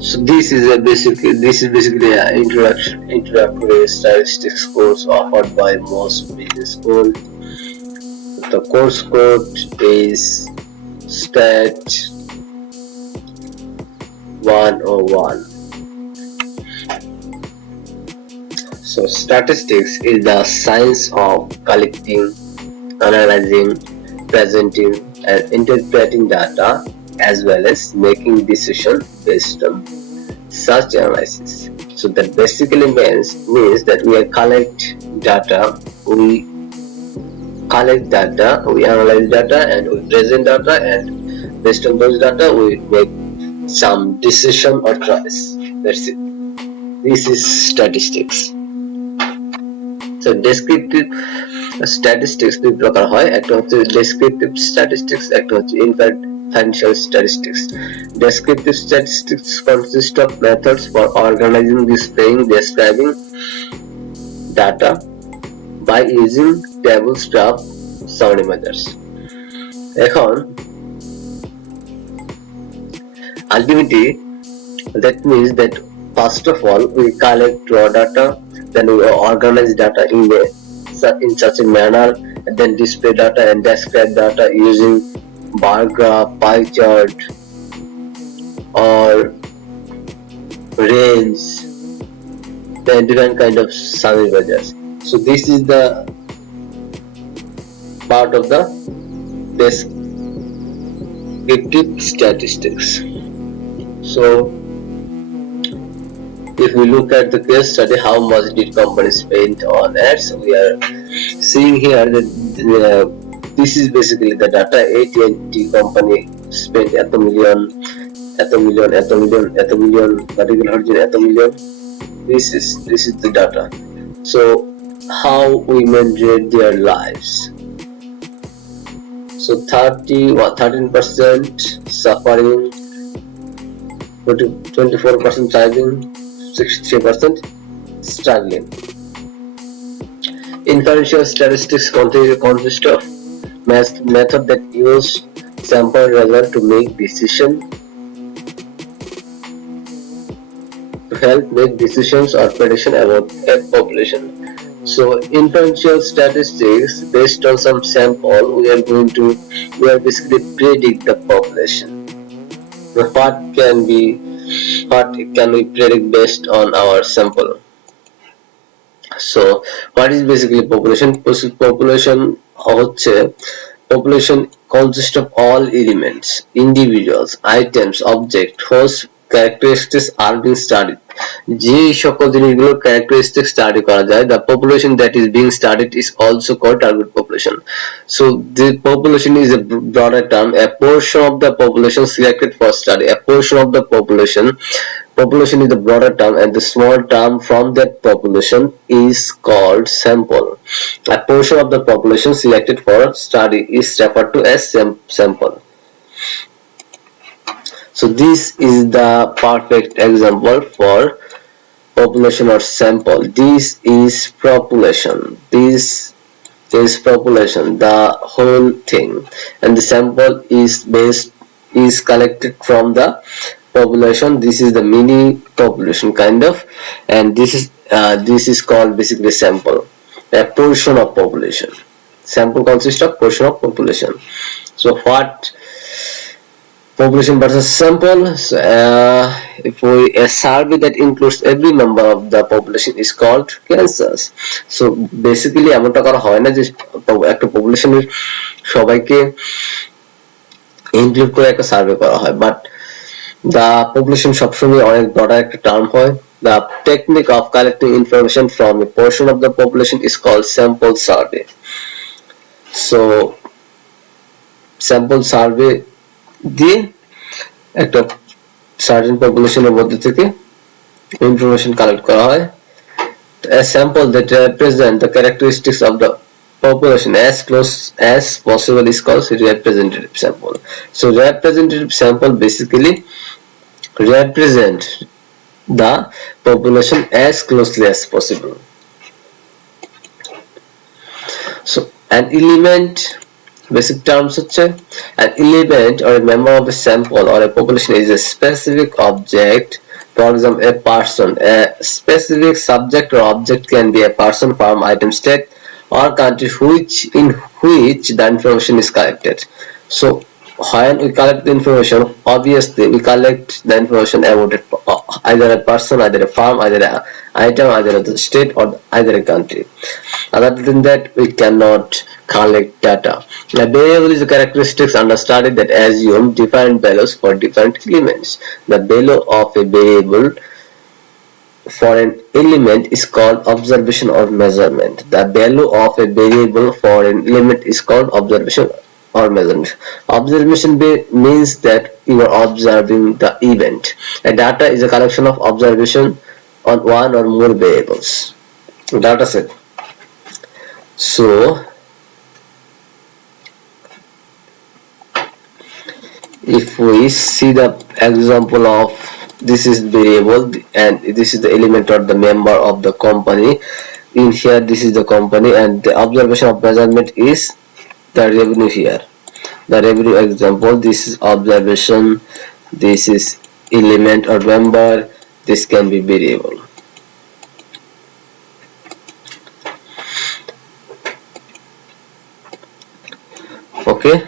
So this is basically an introductory statistics course offered by most business schools. The course code is Stat 101. So statistics is the science of collecting, analyzing, presenting and interpreting data, as well as making decisions based on such analysis. So that basically means that we collect data, we analyze data, and we present data, and based on those data we make some decision or choice. That's it. This is statistics. So descriptive statistics দুই প্রকার হয়, একটা হচ্ছে descriptive statistics, একটা হচ্ছে inferential statistics. Descriptive statistics consist of methods for organizing, displaying, describing data by using tables, graph, summary measures. এখন ultimately that means that first of all we collect raw data, then we organize data in such a manner, and then display data and describe data using bar graph, pie chart or range, then different kind of summary measures. So this is the part of the descriptive statistics. So if we look at the case study, how much did companies spend on ads? We are seeing here that this is basically the data. AT&T company spent at a million, This is the data. So how women rate their lives? So 13% suffering, 24% thriving, 63% struggling. Inferential statistics consist of method that use sample result to make decision, to help make decisions or prediction about a population. So inferential statistics, based on some sample, we are basically predict the population. What can we predict based on our sample? So what is basically population? Population consists of all elements, individuals, items, objects whose characteristics are being studied. যে সকল জিনিসগুলোর characteristics study করা যায়, the population that is being studied is also called target population. So the population is a broader term, a portion of the population selected for study. A portion of the population is the broader term, and the small term from that population is called sample. A portion of the population selected for study is referred to as sample. So this is the perfect example for population or sample. This is population. This is population, the whole thing, and the sample is collected from the population. This is the mini population kind of, and this is called basically sample, a portion of population. Sample consists of portion of population. So what population versus sample? So, if a survey that includes every member of the population is called census. So basically এমনটা করা হয় না যে একটা পপুলেশনের সবাইকে include করে একটা survey করা হয়, বাট the population সবসময় অনেক বড় একটা টার্ম হয়. The technique of collecting information from a portion of the population is called sample survey. So sample survey দিয়ে একটা সার্টেন পপুলেশনের মধ্যে থেকে ইনফরমেশন কালেক্ট করা হয়. A sample that represent the characteristics of the population as close as possible is called representative sample. So representative sample basically represent the population as closely as possible. So an element, basic terms হচ্ছে an element or a member of a sample or a population is a specific object For example, a person, a specific subject or object can be a person, firm, item, state, or country in which the information is collected. So when we collect the information, obviously we collect the information about either a person, either a firm, either an item, either a state, or either a country. Other than that, we cannot collect data. A variable is a characteristics under study that assume different values for different elements. The value of a variable for an element is called observation or measurement. The value of a variable for an element is called observation or measurement. Observation means that you are observing the event. A data is a collection of observation on one or more variables. Data set. So, if we see the example of this is variable and this is the element or the member of the company, in here this is the company, and the observation of measurement is the revenue. Here the revenue example, this is observation, this is element or member, this can be variable. Okay.